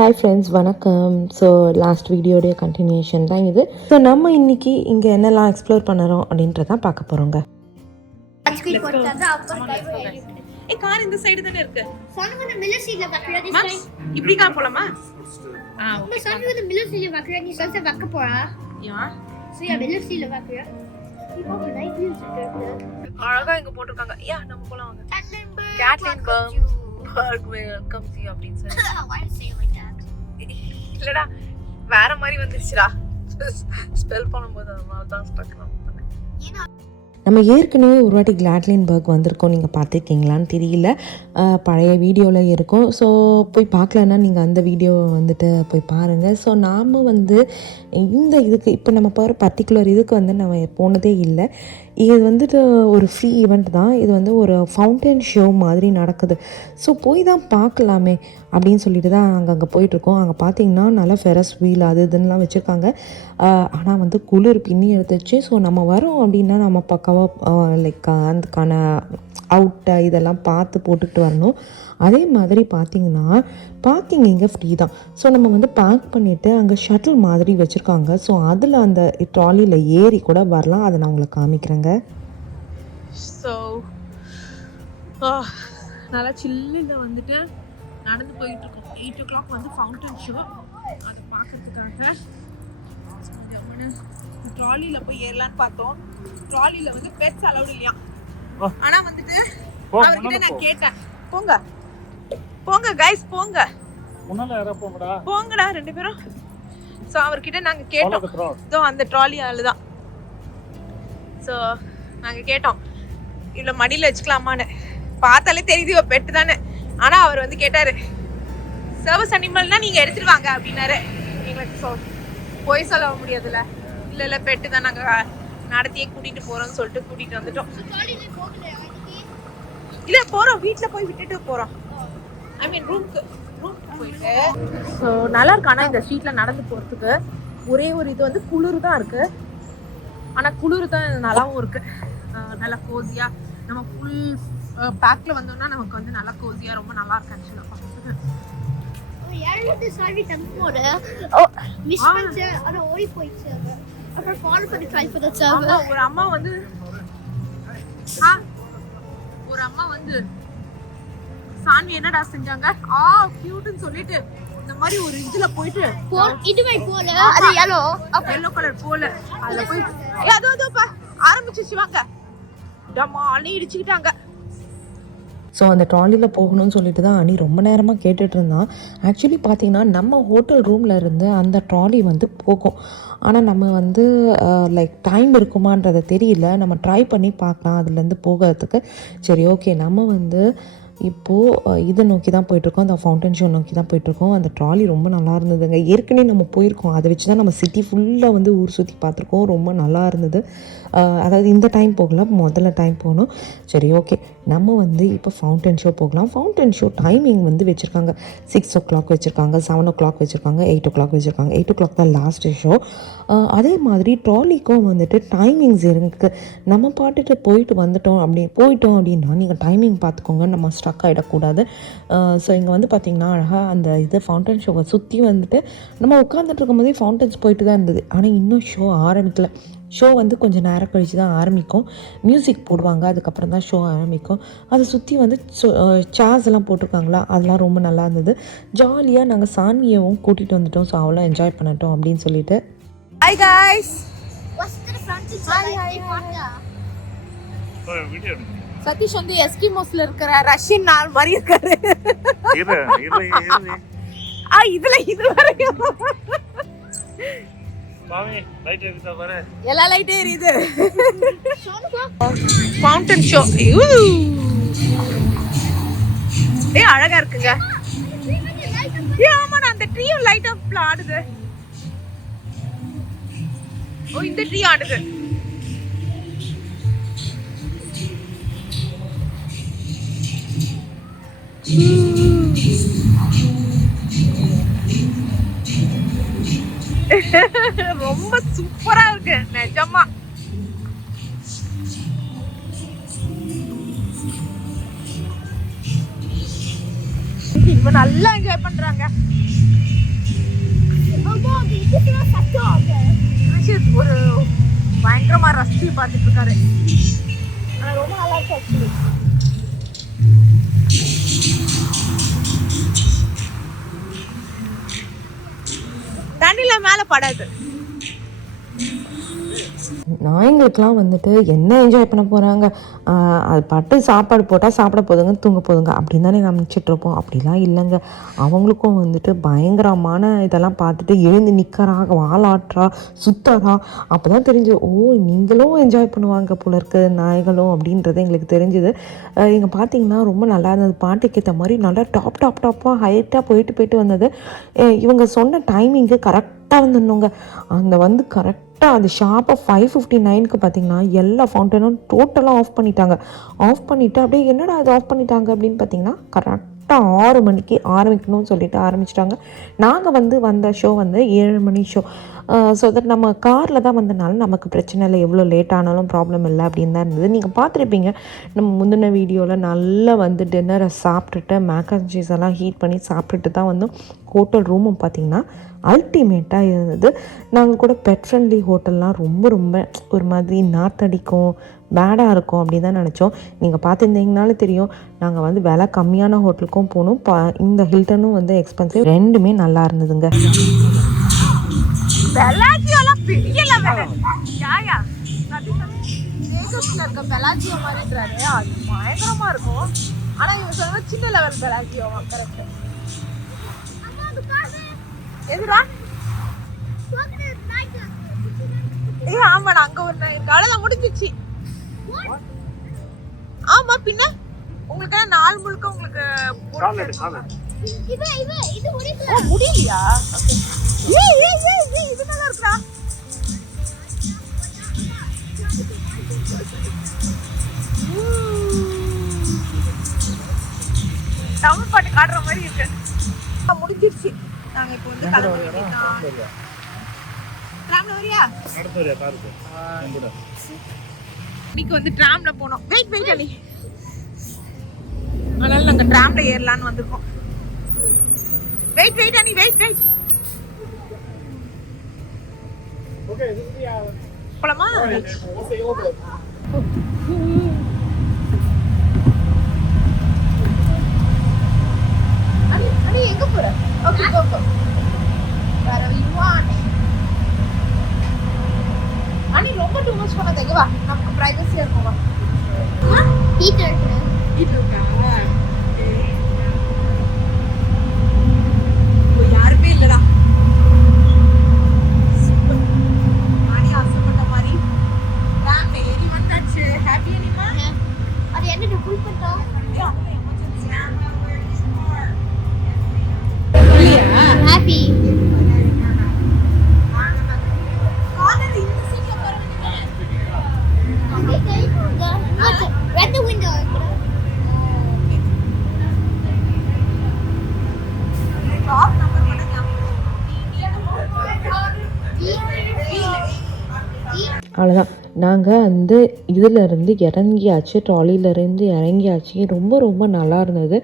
Hi friends, வணக்கம். So last வீடியோடைய continuation தான் இது. ஸோ நம்ம இன்னைக்கு இங்கே என்னெல்லாம் எக்ஸ்ப்ளோர் பண்ணுறோம் அப்படின்றதான் பார்க்க போகிறோங்க. கார் இந்த சைடு தானே இருக்கு. சன்வன மில்லர் சீட்ல வைக்கறா தி சைடு. இப்படி கார் போலாமா? ஓகே. சன்வன மில்லர் சீட்ல வைக்கறா நீ சொல்ல வைக்க போறா. யா. சீயா மில்லர் சீட்ல வைக்கறா. இப்போ நைட் வியூஸ் இருக்கு. அழகா இங்க போட்டுருக்காங்க. யா நம்ம போலாம் வாங்க. கேட்லின்பர்க் வெல்கம் யூ அப்படினு சொல்லி. Why say like that? இல்லடா வேற மாதிரி வந்துருச்சுடா. ஸ்பெல் பண்ணும்போது அதனால தான் ஸ்ட்ரக் பண்ணேன். நம்ம ஏற்கனவே ஒரு வாட்டி கிளாட்லின்பர்க் வந்திருக்கோம். நீங்கள் பார்த்துருக்கீங்களான்னு தெரியல, பழைய வீடியோவில் இருக்கும். ஸோ போய் பார்க்கலன்னா நீங்கள் அந்த வீடியோவை வந்துட்டு போய் பாருங்கள். ஸோ நாம் வந்து இந்த இதுக்கு இப்போ நம்ம போகிற பர்டிகுலர் இதுக்கு வந்து நம்ம போனதே இல்லை. இது வந்துட்டு ஒரு ஃப்ரீ ஈவெண்ட் தான். இது வந்து ஒரு ஃபவுண்டன் ஷோ மாதிரி நடக்குது. ஸோ போய் தான் பார்க்கலாமே அப்படின்னு சொல்லிட்டு தான் நாங்கள் அங்கே போயிட்டுருக்கோம். அங்கே பார்த்தீங்கன்னா நல்லா ஃபெரஸ் வீல் அது இதுன்னெலாம் வச்சுருக்காங்க. ஆனால் வந்து குளிர் பின்னி எடுத்துச்சு. ஸோ நம்ம வரோம் அப்படின்னா நம்ம பக்காவாக லைக் அதுக்கான அவுட்டை இதெல்லாம் பார்த்து போட்டுக்கிட்டு வரணும். அதே மாதிரி பார்த்திங்கன்னா பார்க்கிங் இங்கே ஃப்ரீ தான். ஸோ நம்ம வந்து பார்க் பண்ணிவிட்டு அங்கே ஷட்டில் மாதிரி வச்சுருக்காங்க. ஸோ அதில் அந்த ட்ராலியில் ஏறி கூட வரலாம். அதை நான் உங்களுக்கு காமிக்கிறேங்க. ஸோ நல்லா சில்லில் வந்துட்டு நடந்து போயிட்டுருக்கோம். 8 o'clock வந்து ஃபவுண்டன் ஷோ. அதை பார்க்கறதுக்காக ட்ராலியில் போய் ஏறலான்னு பார்த்தோம். ட்ராலியில் வந்து பெட்ஸ் அலவுட் இல்லையா. ஆனால் வந்துட்டு அவர்கிட்ட நான் கேட்டேன், போங்க போங்க கைஸ் போங்க போங்கடா ரெண்டு பேரும். ஸோ அவர்கிட்ட நாங்கள் கேட்டோம். ஸோ அந்த ட்ராலி ஆளு தான். ஸோ நாங்கள் கேட்டோம் இவ்வளோ மடியில் வச்சுக்கலாமான்னு. பார்த்தாலே தெரியுது இவ பெட்டு தானே. ஆனால் அவர் வந்து கேட்டார், சர்வஸ் அனிமல்னா நீங்கள் எடுத்துட்டு வாங்க அப்படின்னாரு. எங்களுக்கு போய் சொல்ல முடியாதுல்ல. இல்லை இல்லை பெட்டு தான், நாங்கள் நடத்தியே கூட்டிகிட்டு போகிறோம்னு சொல்லிட்டு கூட்டிகிட்டு வந்துட்டோம். இல்லை போகிறோம், வீட்டில் போய் விட்டுட்டு போகிறோம். ஐ மீன் ரூம்க்கு போயிட்டு. ஸோ நல்லா இருக்கு. ஆனால் இந்த ஸ்ட்ரீட்டில் நடந்து போகிறதுக்கு ஒரே ஒரு இது வந்து குளிர் தான் இருக்குது. ஆனால் குளிர் தான் நல்லாவும் இருக்குது. நல்லா கோசியாக நம்ம ஃபுல் பேக்கில் வந்தோம்னா நமக்கு வந்து நல்லா கோசியாக ரொம்ப நல்லா இருக்கு ஆக்சுவலாக பார்க்குறதுக்கு. ஒரு அம்மா வந்து சான்வி என்னடா செஞ்சாங்க, கியூட்னு சொல்லிட்டு இந்த மாதிரி ஒரு இதுல போயிட்டு இதுவே போல அது yellow கலர் போல அதுல போய் அதோப்பா ஆரம்பிச்சிச்சு. வாங்க டம்மா அணி இடிச்சுக்கிட்டாங்க. ஸோ அந்த ட்ராலியில் போகணும்னு சொல்லிட்டு தான் அனி ரொம்ப நேரமாக கேட்டுட்டு இருந்தான். ஆக்சுவலி பார்த்தீங்கன்னா நம்ம ஹோட்டல் ரூமில் இருந்து அந்த ட்ராலி வந்து போகும். ஆனால் நம்ம வந்து லைக் டைம் இருக்குமான்றதை தெரியல. நம்ம ட்ரை பண்ணி பார்க்கலாம் அதுலேருந்து போகிறதுக்கு. சரி ஓகே, நம்ம வந்து இப்போது இதை நோக்கி தான் போயிட்டுருக்கோம். அந்த ஃபவுண்டன் ஷோ நோக்கி தான் போயிட்டுருக்கோம். அந்த ட்ராலி ரொம்ப நல்லா இருந்ததுங்க. ஏற்கனவே நம்ம போயிருக்கோம். அதை வச்சு தான் நம்ம சிட்டி ஃபுல்லாக வந்து ஊர் சுற்றி பார்த்துருக்கோம். ரொம்ப நல்லா இருந்தது. அதாவது இந்த டைம் போகல, முதல்ல டைம் போகணும். சரி ஓகே, நம்ம வந்து இப்போ ஃபவுண்டன் ஷோ போகலாம். ஃபவுண்டன் ஷோ டைமிங் வந்து வச்சுருக்காங்க. 6 o'clock வச்சுருக்காங்க, 7 o'clock வச்சுருக்காங்க, 8 o'clock வச்சுருக்காங்க. 8 o'clock தான் லாஸ்ட்டு ஷோ. அதே மாதிரி ட்ராலிக்கும் வந்துட்டு டைமிங்ஸ் இருக்குது. நம்ம பாட்டுட்டு போயிட்டோம் அப்படின்னா நீங்கள் டைமிங் பார்த்துக்கோங்க, நம்ம ஸ்ட்ரக் ஆகிடக்கூடாது. ஸோ இங்கே வந்து பார்த்திங்கன்னா அழகாக அந்த இது ஃபவுண்டன் ஷோவை சுற்றி வந்துட்டு நம்ம உட்காந்துட்டு இருக்கும் போதே ஃபவுண்டன்ஸ் போயிட்டு தான் இருந்தது. ஆனால் இன்னும் ஷோ ஆரம்பிக்கல. ஷோ வந்து கொஞ்சம் நேரம் கழித்து தான் ஆரம்பிக்கும். மியூசிக் போடுவாங்க, அதுக்கப்புறம் தான் ஷோ ஆரம்பிக்கும். அதை சுற்றி வந்து சேர்ஸ் எல்லாம் போட்டிருக்காங்களா, அதெல்லாம் ரொம்ப நல்லா இருந்தது. ஜாலியாக நாங்கள் சான்வியவும் கூட்டிகிட்டு வந்துட்டோம். ஸோ அவ்வளோ என்ஜாய் பண்ணட்டும் அப்படின்னு சொல்லிட்டு. Hi guys. சதீஷ் வந்து எஸ்கிமோஸ்ல இருக்கிற ரஷ்யன் நாள் மாதிரி இருக்காரு. இதுல இது வரைக்கும் எல்லா லைட்டே எரியுது. ஃபவுண்டன் ஷோ அழகா இருக்குங்க. ஆமா, அந்த ட்ரீயும் லைட் அப் ஆடுது. இந்த ட்ரீ ஆடுது. ரொம்ப சூப்பரா இருக்கு நிஜமா. இவங்க நல்லா என்ஜாய் பண்றாங்க. பயங்கரமா ரசிச்சு பார்த்துட்டு இருக்காரு. ஆனா ரொம்ப நல்லா இருக்கு ஆக்சுவலி. தண்ணில மேல படாது. நாய்ங்களுக்கெலாம் வந்துட்டு என்ன என்ஜாய் பண்ண போகிறாங்க, அது பட்டு சாப்பாடு போட்டால் சாப்பிட போதுங்க, தூங்க போதுங்க அப்படின்னு தானே நினச்சிட்ருப்போம். அப்படிலாம் இல்லைங்க. அவங்களுக்கும் வந்துட்டு பயங்கரமான இதெல்லாம் பார்த்துட்டு எழுந்து நிற்கிறா, வாலாட்டுறா, சுத்தறா. அப்போ தான் தெரிஞ்சு, ஓ நீங்களும் என்ஜாய் பண்ணுவாங்க போல இருக்கு நாய்களும் அப்படின்றது எங்களுக்கு தெரிஞ்சுது. இங்கே பார்த்தீங்கன்னா ரொம்ப நல்லா இருந்தது. பாட்டுக்கு ஏற்ற மாதிரி நல்லா டாப்பாக ஹைட்டாக போயிட்டு வந்தது. இவங்க சொன்ன டைமிங்கு கரெக்டாக வந்துடணுங்க. அந்த வந்து கரெக்டாக அது ஷார்ப்பாக 5:59க்கு பார்த்தீங்கன்னா எல்லா ஃபவுண்டனும் டோட்டலாக ஆஃப் பண்ணிட்டாங்க. ஆஃப் பண்ணிவிட்டு அப்படியே என்னடா அது ஆஃப் பண்ணிட்டாங்க அப்படின்னு பார்த்தீங்கன்னா கரெக்டாக 6 மணிக்கு ஆரம்பிக்கணும்னு சொல்லிட்டு ஆரம்பிச்சிட்டாங்க. நாங்கள் வந்த ஷோ 7 மணி ஷோ. ஸோ தட் நம்ம காரில் தான் வந்தனால நமக்கு பிரச்சனை இல்லை, எவ்வளோ லேட் ஆனாலும் ப்ராப்ளம் இல்லை அப்படின்னு தான் இருந்தது. நீங்கள் பார்த்துருப்பீங்க நம்ம முந்தின வீடியோவில் நல்லா டின்னரை சாப்பிட்டுட்டு மேக் அண்ட் சீஸ் எல்லாம் ஹீட் பண்ணி சாப்பிட்டுட்டு தான் வந்தோம். ஹோட்டல் ரூமும் பார்த்திங்கன்னா அல்டிமேட்டாக இருந்தது. நாங்கள் கூட பெட் ஃப்ரெண்ட்லி ஹோட்டல்லாம் ரொம்ப ஒரு மாதிரி நாத்தடிக்கும், பேடாக இருக்கும் அப்படி தான் நினச்சோம். நீங்கள் பார்த்துருந்தீங்கனாலும் தெரியும், நாங்கள் விலை கம்மியான ஹோட்டலுக்கும் போனோம். இந்த ஹில்டனும் எக்ஸ்பென்சிவ், ரெண்டுமே நல்லா இருந்ததுங்க. பெலாஜியோலாம் பெரிய லெவல். யாயா வேகஸ்ல இருக்க பெலாஜியோ மாதிரின்றாரு, அது பயங்கரமா இருக்கும். ஆனா இவங்க சொல்ற சின்ன லெவல் பெலாஜியோவா கரெக்ட். எதுடா ஆமாடா, அங்க ஒரு கடலை முடிஞ்சிச்சு. ஆமா பின்ன உங்களுக்கு நாள் முழுக்க உங்களுக்கு முடியலையா? இது நல்லா இருக்குடா. தமிழ் பாட்டு காட்டுற மாதிரி இருக்கு. முடிஞ்சிருச்சு. நாங்க இப்போ கிளம்ப வேண்டியதான். டிராம்ல வரியா? இன்னைக்கு டிராம்ல போனோம். வெயிட் அண்ணி. அதனால நாங்க டிராம்ல ஏறலாம்னு வந்திருக்கோம். வெயிட் அண்ணி, வெயிட். ஓகே, போலாமா? அண்ணி எங்க போற? Okay go. wherever you want. அண்ணி ரொம்ப டூ மச் பண்ணாத, இங்க வா, நமக்கு பிரைவசியா இருக்கும். வா. ஹீட்டர் இருக்கா? யாருமே இல்லடா. அண்ணி ஆசைப்பட்ட மாதிரி டிராம்ல ஏறி வந்தாச்சு. ஹாப்பி அனிமா? அது என்ன ஃபுல் பண்ணிட்டோம்? Happy. Read the window. அவ்வளோதான். நாங்கள் இதிலேருந்து இறங்கியாச்சு, ட்ராலியிலேருந்து இறங்கியாச்சு. ரொம்ப நல்லா இருந்தது.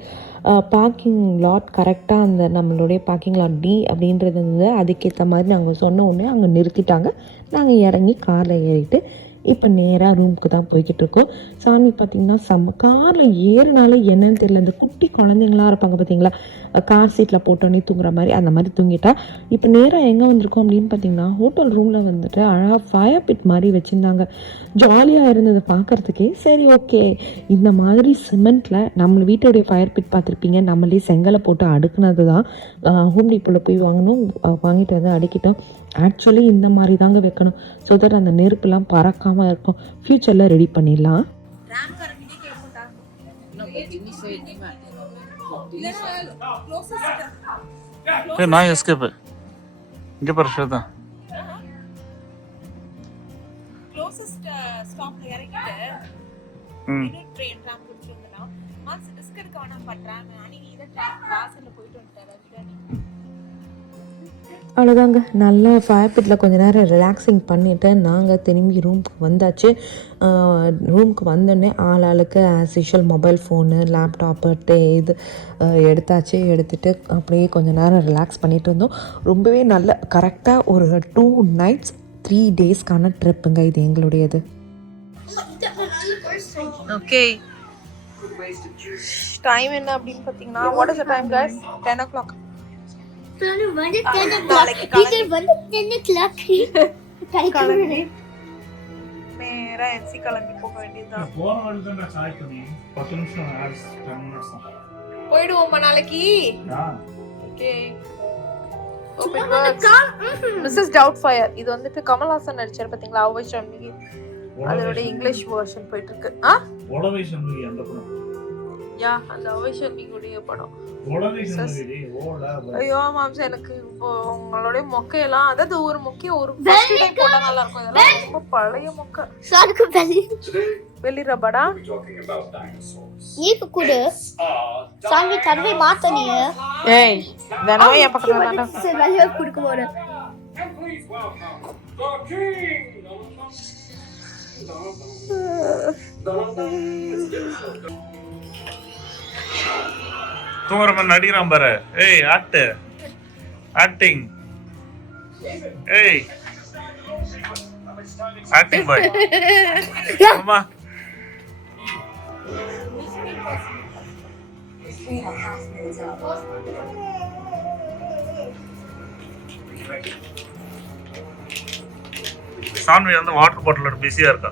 பார்க்கிங் லாட் கரெக்டாக நம்மளுடைய பார்க்கிங் லாட் டி அப்படின்றது இருந்தது. அதுக்கேற்ற மாதிரி நாங்கள் சொன்ன உடனே அங்கே நிறுத்திட்டாங்க. நாங்கள் இறங்கி காரில் ஏறிட்டு இப்போ நேராக ரூமுக்கு தான் போய்கிட்டு இருக்கோம். சாமி பார்த்திங்கன்னா காரில் ஏறினாலே என்னன்னு தெரியல, இந்த குட்டி குழந்தைங்களாம் இருப்பாங்க பார்த்தீங்களா, கார் சீட்டில் போட்டோன்னே தூங்குற மாதிரி, அந்த மாதிரி தூங்கிட்டா. இப்போ நேராக எங்கே வந்திருக்கோம் அப்படின்னு பார்த்தீங்கன்னா, ஹோட்டல் ரூமில் அழகாக ஃபயர் பிட் மாதிரி வச்சுருந்தாங்க. ஜாலியாக இருந்தது பார்க்குறதுக்கே. சரி ஓகே, இந்த மாதிரி சிமெண்ட்டில் நம்ம வீட்டுடைய ஃபயர் பிட் பார்த்துருப்பீங்க, நம்மளே செங்கலை போட்டு அடுக்குனது தான். ஹோம் டிப்போவில் போய் வாங்கிட்டு அடுக்கிட்டோம். ஆக்சுவலி இந்த மாதிரி தாங்க வைக்கணும், ஸோ தட் அந்த நெருப்புலாம் பறக்காமல் இருக்கும். ஃப்யூச்சரில் ரெடி பண்ணிடலாம். நான் எஸ்கேப் இங்கே பரிசுதா க்ளோசஸ்ட் ஸ்டாப்ல இறங்கிட்டு இன்னொரு ட்ரெயின் டிராம் பிடிச்சி வந்துடலாம். மாஸ் ரிஸ்க் எடுக்க வேணாம் பண்றாங்க. அன்னைக்கு இதை ட்ரெயின் வாசல்ல போயிட்டு வந்துட்டாரு. அவ்வளோதாங்க. நல்லா ஃபயர் பிட்டில் கொஞ்ச நேரம் ரிலாக்ஸிங் பண்ணிவிட்டு நாங்கள் திரும்பி ரூமுக்கு வந்தாச்சு. ரூமுக்கு வந்தோடனே ஆளுக்கு as usual mobile phone, laptop இது எடுத்தாச்சு. எடுத்துகிட்டு அப்படியே கொஞ்சம் நேரம் ரிலாக்ஸ் பண்ணிகிட்டு இருந்தோம். ரொம்பவே நல்ல கரெக்டாக ஒரு 2 nights 3 டேஸ்க்கான ட்ரிப்புங்க இது எங்களுடையது. ஓகே, டைம் என்ன அப்படின்னு பார்த்தீங்கன்னா, what is the time guys? 10 o'clock. வந்து 10 o'clock. டீச்சர் வந்து 10 o'clock. கிளம்பி நேரா என்சி கிளம்பி போக வேண்டியதுதான். போற வழி தான் சாய் பண்ணி 10 நிமிஷம் 10 மினிட்ஸ் தான். போயிடுவோமா நாளைக்கு? ஓகே. Open Mrs டவுட்ஃபயர். இது வந்துட்டு கமல்ஹாசன் நடிச்சார் பாத்தீங்களா, அவ்வை சண்முகி. அதோட இங்கிலீஷ் வெர்ஷன் போயிட்டு இருக்கு. ஒளவை சண்முகி அந்த படம். யா, அந்த அவ்வை சண்முகியோட படம். ஒளவை சண்முகி ஓடா. ஐயோ மாம்ஸ், எனக்கு இப்போ உங்களுடைய மொக்கையெல்லாம், அதாவது ஒரு மொக்கைய ஒரு ஃபர்ஸ்ட் டைம் போட்டா நல்லா இருக்கும். இதெல்லாம் ரொம்ப பழைய மொக்கை. சாருக்கு வெளி ரபடா நீக்கு கூட சாமி கர்வே மாத்தனிய. ஏய், தினமும் என் பக்கத்துல தான்டா. சரி, வெளிய குடுக்க போறேன். தூரமன் நடிக்கிறான் பாரு. ஏய் ஆக்டிங். ஏய் ஆக்டிங் பாய். அம்மா சான்வி வந்து வாட்டர் பாட்டிலோட பிஸியா இருக்கா.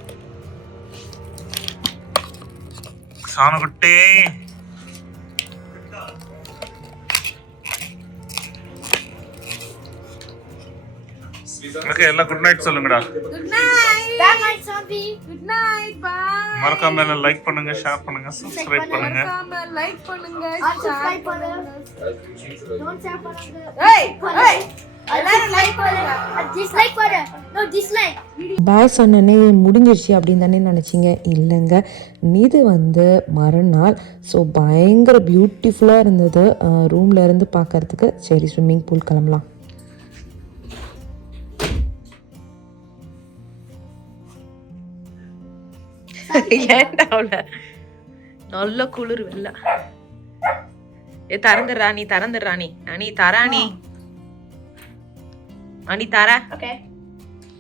சானுக்குட்டி ஓகே, எல்லாம் குட் நைட் சொல்லுங்கடா. Good night. Bye bye சாமி. Good night. பை. மறக்காம லைக் பண்ணுங்க, ஷேர் பண்ணுங்க, சப்ஸ்கிரைப் பண்ணுங்க. மறக்காம லைக் பண்ணுங்க, Subscribe பண்ணுங்க. Don't share பண்ணுங்க. ஏய் எல்லாரும் லைக் பண்ணுங்க. Dislike பண்ணுங்க. No dislike. பாய் சொன்னனே முடிஞ்சிருச்சு அப்படின்னு தானே நினச்சிங்க. இல்லைங்க, இது வந்து மறுநாள். ஸோ பயங்கர பியூட்டிஃபுல்லாக இருந்தது ரூமில் இருந்து பார்க்கறதுக்கு. சரி, ஸ்விம்மிங் பூல் கிளம்பலாம். ஏன்டா அவள நல்ல குளிர் வெள்ள. ஏ தரந்துடுறா நீ, தரந்துடுறா நீ. அனி தரா நீ, அனி தர. Okay.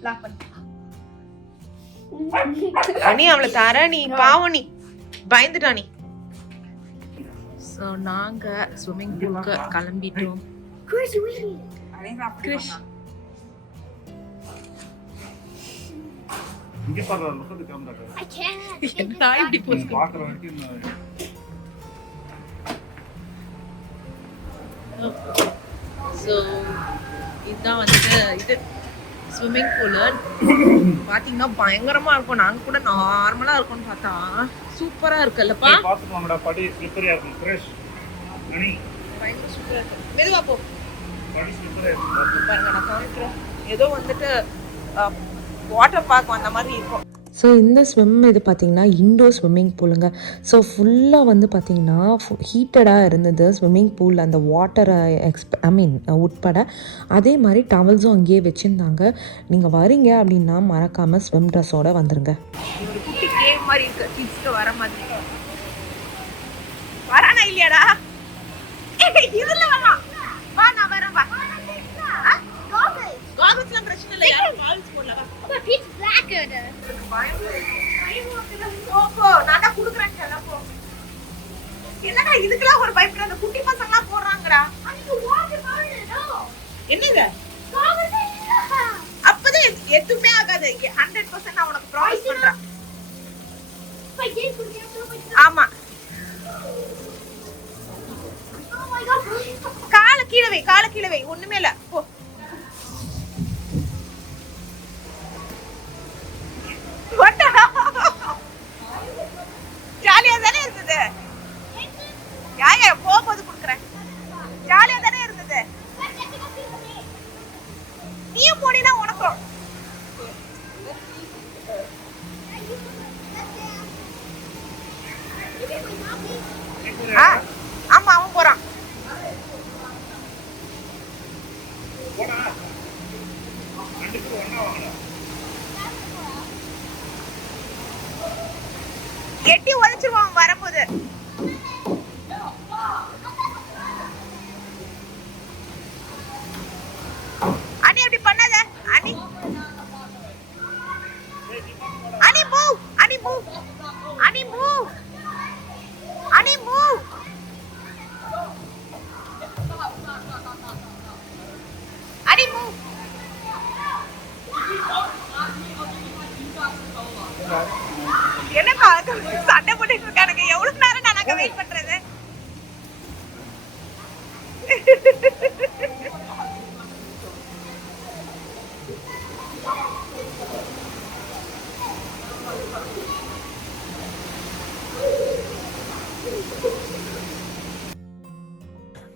Lock பண்ணு. அனி அவளை தர நீ, பாவம் நீ, பயந்துட்டா நீ. ஸோ நாங்க ஸ்விம்மிங் பூலுக்கு கிளம்பிட்டோம். Chris, wait. கிரிஷ் இங்க பாரு, லுக் கேமரா. I can't. என்ன இப்படி போஸ் பாக்குற வரைக்கும் ஸோ இதுதான் வந்துட்டு இது ஸ்விம்மிங் பூலு. பார்த்தீங்கன்னா பயங்கரமாக இருக்கும். நாங்கள் கூட நார்மலாக இருக்கும்னு பார்த்தா சூப்பராக இருக்குல்லப்பா. பார்த்துட்டு வாங்கடா, படி ஸ்லிப்பரியா இருக்கும். ஃப்ரெஷ் அனி பயங்கர சூப்பராக இருக்கு. மெதுவா போ. படி ஸ்லிப்பரியா இருக்கும். பாருங்க, நான் காமிக்கிறேன். ஏதோ வந்துட்டு வாட்டர் பார்க் அந்த மாதிரி இருக்கும். ஸோ இந்த இது பார்த்திங்கன்னா இண்டோர் ஸ்விம்மிங் பூலுங்க. ஸோ ஃபுல்லாக வந்து பார்த்திங்கன்னா ஹீட்டடாக இருந்தது ஸ்விம்மிங் பூல், அந்த வாட்டரை உட்பட. அதே மாதிரி டவல்ஸும் அங்கேயே வச்சுருந்தாங்க. நீங்கள் வரீங்க அப்படின்னா மறக்காமல் ஸ்விம் ட்ரெஸ்ஸோடு வந்துடுங்க. ஒரு குட்டி கேம் மாதிரி இருக்கு, கிட்ஸ்க்கு வர மாதிரி. வரானா இல்லையாடா? இதுல வரலாம். வா, நான் வரேன். வா. காகல்ஸ்லாம் பிரச்சனை இல்லை, யாரும் காகல்ஸ் போடல. வா. But it's blacker. போ, நான் தான் குடுக்குறேன். போ. என்னடா இதுக்கெல்லாம் ஒரு பயப்பட, அந்த குட்டி பசங்கலாம் போடுறாங்கடா. என்னது? அப்பதான் எதுவுமே ஆகாது. 100% நான் உனக்கு ப்ராமிஸ் பண்றேன். ஆமா. கால கீழ வை, ஒண்ணுமே இல்ல. போ. ஜாலியா தானே இருந்தது. யாயா போகும்போது குடுக்குறேன். ஜாலியா தானே இருந்தது. நீயும் போனீனா உனக்கும். ஆமா, அவன் போறான். எட்டி உதைச்சிருவான் வரும்போது. அனி அப்படி பண்ணாத. அனி என்ன சண்டை போட்டுட்டு இருக்கானுங்க. எவ்வளவு நேரம் நான் அங்க வெயிட் பண்றது?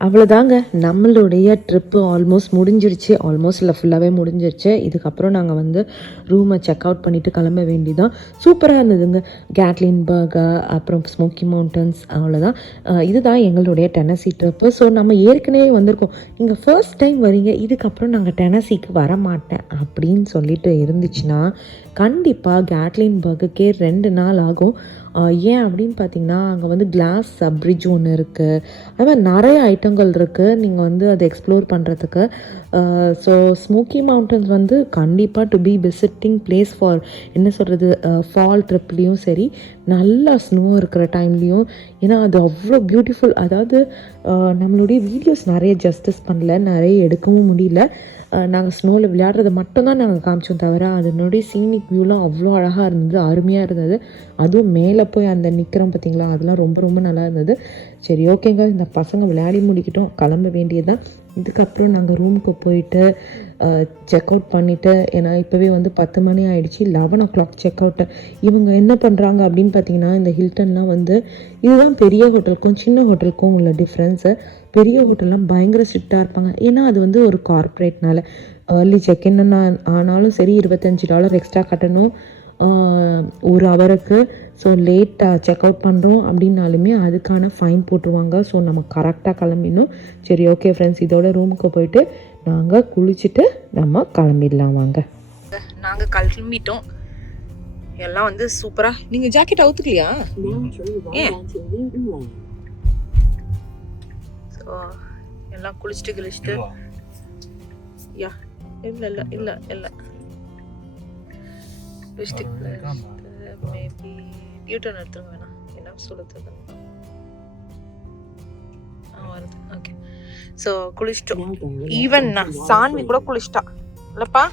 அவ்வளோதாங்க, நம்மளுடைய ட்ரிப்பு ஆல்மோஸ்ட் முடிஞ்சிருச்சு. ஆல்மோஸ்ட் இல்லை, ஃபுல்லாகவே முடிஞ்சிருச்சு. இதுக்கப்புறம் நாங்கள் வந்து ரூமை செக் அவுட் பண்ணிவிட்டு கிளம்ப வேண்டியதான். சூப்பராக இருந்ததுங்க. கேட்லின் பர்க், அப்புறம் ஸ்மோக்கி மவுண்டன்ஸ், அவ்வளோதான். இதுதான் எங்களுடைய டெனசி ட்ரிப்பு. ஸோ நம்ம ஏற்கனவே வந்திருக்கோம். நீங்கள் ஃபர்ஸ்ட் டைம் வரீங்க, இதுக்கப்புறம் நாங்கள் டெனசிக்கு வர மாட்டேன் அப்படின்னு சொல்லிட்டு இருந்துச்சுன்னா கண்டிப்பாக கேட்லின் பர்க்குக்கே 2 நாள் ஆகும். ஏன் அப்படின்னு பார்த்தீங்கன்னா, அங்கே வந்து கிளாஸ் பிரிட்ஜ் ஒன்று இருக்குது. அது மாதிரி நிறைய ஐட்டங்கள் இருக்குது நீங்கள் வந்து அதை எக்ஸ்ப்ளோர் பண்ணுறதுக்கு. ஸோ ஸ்மோக்கி மவுண்டன்ஸ் வந்து கண்டிப்பாக to be visiting place for என்ன சொல்கிறது, ஃபால் ட்ரிப்லேயும் சரி, நல்லா ஸ்னோ இருக்கிற டைம்லேயும். ஏன்னா அது அவ்வளோ பியூட்டிஃபுல். அதாவது நம்மளுடைய வீடியோஸ் நிறைய ஜஸ்டிஸ் பண்ணல, நிறைய எடுக்கவும் முடியல. நாங்கள் ஸ்னோவில் விளையாடுறது மட்டும்தான் நாங்கள் காமிச்சோம் தவிர அதனுடைய சீனிக் வியூலாம் அவ்வளோ அழகாக இருந்தது, அருமையாக இருந்தது. அதுவும் மேலே போய் அந்த நிற்கிறோம் பார்த்தீங்களா, அதெல்லாம் ரொம்ப ரொம்ப நல்லா இருந்தது. சரி, ஓகேங்க, இந்த பசங்க விளையாடி முடிக்கிட்டோம், கிளம்ப வேண்டியதுதான். இதுக்கப்புறம் நாங்கள் ரூமுக்கு போயிட்டு செக் அவுட் பண்ணிவிட்டு, ஏன்னா இப்போவே வந்து 10 மணி ஆகிடுச்சி, 11 o'clock செக் அவுட்டு. இவங்க என்ன பண்ணுறாங்க அப்படின்னு பார்த்தீங்கன்னா, இந்த ஹில்டன்லாம் வந்து இதுதான் பெரிய ஹோட்டலுக்கும் சின்ன ஹோட்டலுக்கும் உள்ள டிஃப்ரென்ஸு. பெரிய ஹோட்டல்லாம் பயங்கர ஸ்ட்ரிக்டாக இருப்பாங்க. ஏன்னா அது வந்து ஒரு கார்ப்பரேட்னால ஏர்லி செக்இன் ஆனாலும் சரி $25 எக்ஸ்ட்ரா கட்டணும் ஒரு ஹவருக்கு. ஸோ லேட்டாக செக் அவுட் பண்ணுறோம் அப்படின்னாலுமே அதுக்கான ஃபைன் போட்டுருவாங்க. ஸோ நம்ம கரெக்டாக கிளம்பிடணும். சரி, ஓகே ஃப்ரெண்ட்ஸ், இதோட ரூமுக்கு போயிட்டு நாங்கள் குளிச்சுட்டு நம்ம கிளம்பிடலாம் வாங்க. நாங்கள் கிளம்பிட்டோம். எல்லாம் வந்து சூப்பராக. நீங்கள் ஜாக்கெட் அவுத்துக்கலையா? ஏன்? ஸோ எல்லாம் குளிச்சுட்டு யா இல்லை இல்லை இல்லை இல்லை குளிச்சுட்டு மேபி டியூட்டன் எடுத்துருங்க. வேணாம், என்ன சொல்லுறது வருது. Okay, so குளிச்சிட்டோம். ஈவன் நான் சான்வி கூட குளிச்சிட்டா இல்லைப்பா.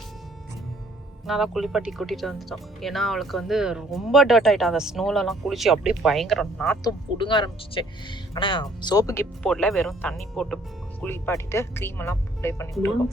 நல்லா குளிப்பாட்டி கூட்டிகிட்டு வந்துட்டோம். ஏன்னா அவளுக்கு வந்து ரொம்ப டர்ட் ஆகிட்டா. அந்த ஸ்னோலலாம் குளிச்சு அப்படியே பயங்கர நாத்தம் புடுங்க ஆரம்பிச்சிச்சு. ஆனால் சோப்பு கிப் போடல, வெறும் தண்ணி போட்டு குளிப்பாட்டிட்டு க்ரீம் எல்லாம் அப்ளை பண்ணி விட்டுருக்கோம்.